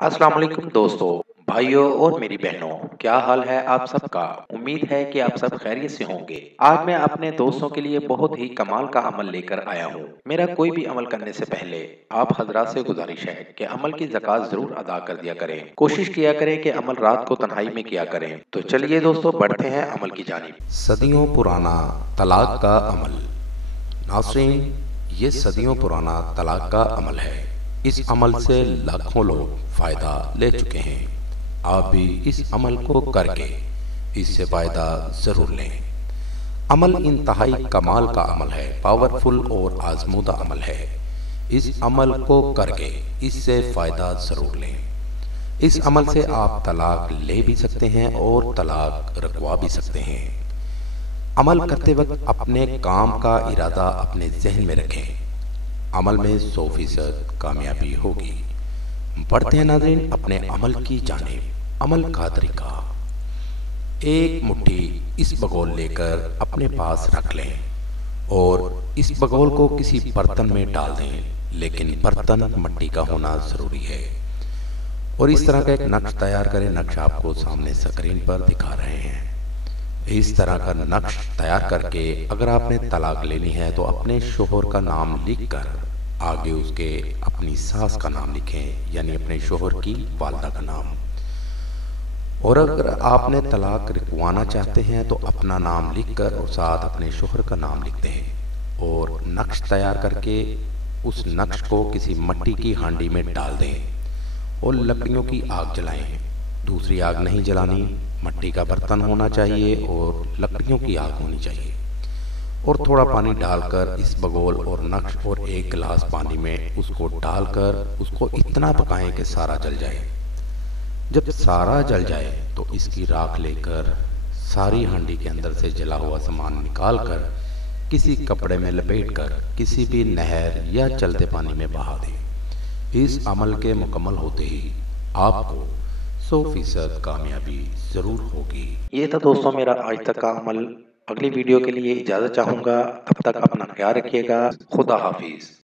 अस्सलाम वालेकुम दोस्तों, भाइयों और मेरी बहनों, क्या हाल है आप सबका? उम्मीद है कि आप सब खैरियत से होंगे। आज मैं अपने दोस्तों के लिए बहुत ही कमाल का अमल लेकर आया हूँ। मेरा कोई भी अमल करने से पहले आप हजरात से गुजारिश है कि अमल की ज़कात ज़रूर अदा कर दिया करें। कोशिश किया करें कि अमल रात को तन्हाई में किया करें। तो चलिए दोस्तों, बढ़ते हैं अमल की जानिब। सदियों पुराना तलाक का अमल। नाज़रीन, ये सदियों पुराना तलाक का अमल है। इस अमल से लाखों लोग फ़ायदा ले चुके हैं। आप भी इस अमल को करके इससे फ़ायदा ज़रूर लें। अमल इंतहाई कमाल का अमल है, पावरफुल और आजमूदा अमल है। इस अमल को करके इससे फ़ायदा ज़रूर लें। इस अमल से आप तलाक ले भी सकते हैं और तलाक रखवा भी सकते हैं। अमल करते वक्त अपने काम का इरादा अपने जहन में रखें। अमल में 100% कामयाबी होगी। बढ़ते हैं नाज़रीन अपने अमल की जानिब। अमल का तरीका: एक मुट्ठी इस बगौल लेकर अपने पास रख लें और इस बगौल को किसी बर्तन में डाल दें, लेकिन बर्तन मिट्टी का होना ज़रूरी है। और इस तरह का एक नक्श तैयार करें। नक्श आपको सामने स्क्रीन पर दिखा रहे हैं। इस तरह का नक्श तैयार करके अगर आपने तलाक लेनी है तो अपने शोहर का नाम लिखकर आगे उसके अपनी सास का नाम लिखें, यानी अपने शोहर की वालदा का नाम। और अगर आपने तलाक लिखवाना चाहते हैं तो अपना नाम लिखकर और साथ अपने शोहर का नाम लिख दें और नक्श तैयार करके उस नक्श को किसी मिट्टी की हांडी में डाल दें और लकड़ियों की आग जलाएं। दूसरी आग नहीं जलानी, मिट्टी का बर्तन होना चाहिए और लकड़ियों की आग होनी चाहिए। और थोड़ा पानी डालकर इस बगौल और नक्श और एक गिलास पानी में उसको डालकर उसको इतना पकाएं कि सारा जल जाए। जब सारा जल जाए तो इसकी राख लेकर सारी हांडी के अंदर से जला हुआ सामान निकाल कर किसी कपड़े में लपेटकर किसी भी नहर या चलते पानी में बहा दें। इस अमल के मुकम्मल होते ही आपको 100% कामयाबी ज़रूर होगी। ये था दोस्तों मेरा आज तक का अमल। अगली वीडियो के लिए इजाज़त चाहूँगा। तब तक अपना ख्याल रखिएगा। खुदा हाफिज़।